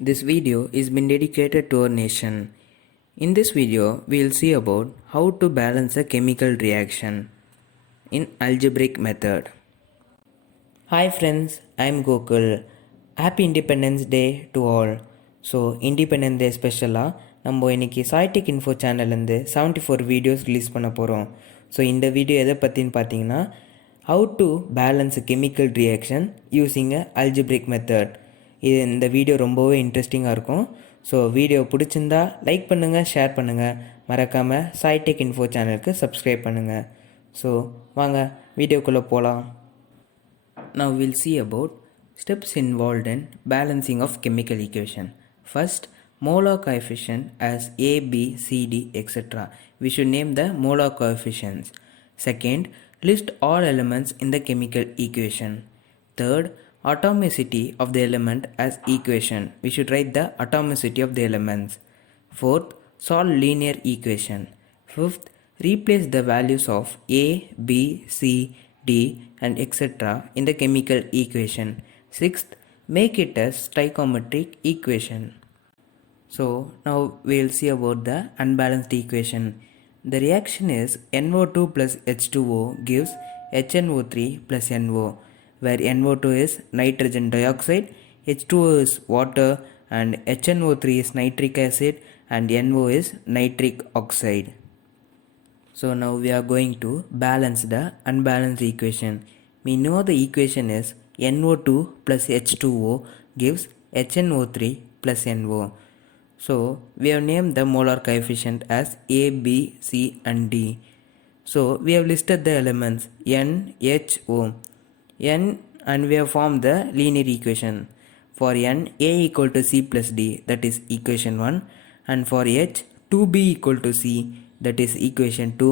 This video is been dedicated to our nation. In this video, we will see about how to balance a chemical reaction in algebraic method. Hi friends, I am Gokul. Happy Independence Day to all. So Independence Day ஸ்பெஷலாக நம்ம இன்னைக்கு Saitechinfo சேனல்லேருந்து 74 videos release பண்ண போகிறோம். So இந்த video எதை பற்றின்னு பார்த்தீங்கன்னா how to balance a chemical reaction using a algebraic method. இந்த video ரொம்பவே இன்ட்ரெஸ்டிங்காக இருக்கும். ஸோ வீடியோ பிடிச்சிருந்தா லைக் பண்ணுங்கள், ஷேர் பண்ணுங்கள், மறக்காமல் Saitechinfo சேனலுக்கு சப்ஸ்கிரைப் பண்ணுங்கள். ஸோ வாங்க வீடியோக்குள்ளே போகலாம். Now we'll see about steps involved in balancing of chemical equation. First, molar coefficient as A, B, C, D, etc. We should name the molar coefficients. Second, list all elements in the chemical equation. Third, atomicity of the element as equation. We should write the atomicity of the elements. Fourth, solve linear equation. Fifth, replace the values of A, B, C, D and etc. in the chemical equation. Sixth, make it a stoichiometric equation. So now we will see about the unbalanced equation. The reaction is NO2 plus H2O gives HNO3 plus NO, where NO2 is nitrogen dioxide, H2O is water and HNO3 is nitric acid and NO is nitric oxide. So now we are going to balance the unbalanced equation. We know the equation is NO2 plus H2O gives HNO3 plus NO. So we have named the molar coefficient as A, B, C and D. So we have listed the elements N, H, O. N, and we have formed the linear equation. For N, A equal to C plus D, that is equation 1, and for H, 2B equal to C, that is equation 2,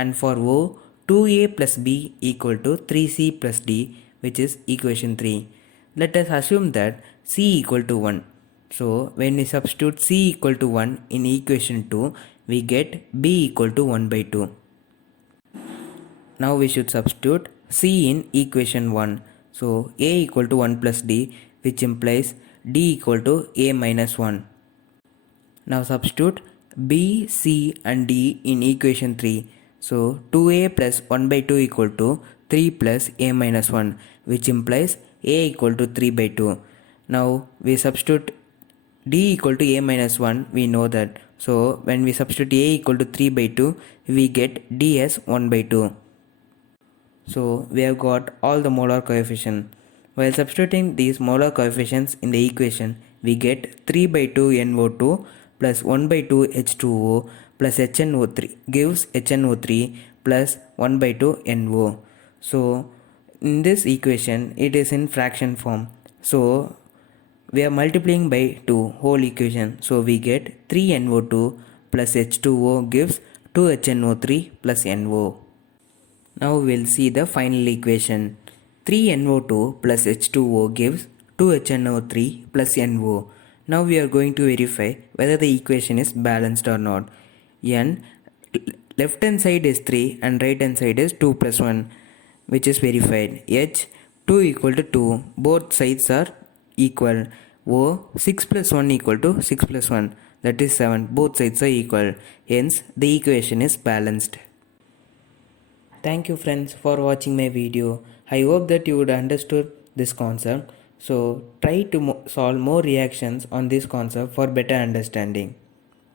and for O, 2A plus B equal to 3C plus D, which is equation 3. Let us assume that C equal to 1. So when we substitute C equal to 1 in equation 2, we get B equal to 1 by 2. Now we should substitute C in equation 1. So A equal to 1 plus D, which implies D equal to A minus 1. Now substitute B, C and D in equation 3. So 2A plus 1 by 2 equal to 3 plus A minus 1, which implies A equal to 3 by 2. Now we substitute D equal to A minus 1, we know that. So when we substitute A equal to 3 by 2, we get D as 1 by 2. So we have got all the molar coefficients. While substituting these molar coefficients in the equation, we get 3 by 2 NO2 plus 1 by 2 H2O plus HNO3 gives HNO3 plus 1 by 2 NO. So in this equation, it is in fraction form. So we are multiplying by 2 whole equation. So we get 3 NO2 plus H2O gives 2 HNO3 plus NO. Now we will see the final equation. 3 NO2 plus H2O gives 2 HNO3 plus NO. Now we are going to verify whether the equation is balanced or not. N, left hand side is 3 and right hand side is 2 plus 1, which is verified. H, 2 equal to 2, both sides are equal. O, 6 plus 1 equal to 6 plus 1, that is 7, both sides are equal. Hence the equation is balanced. Thank you friends for watching my video. I hope that you would understood this concept. So try to solve more reactions on this concept for better understanding.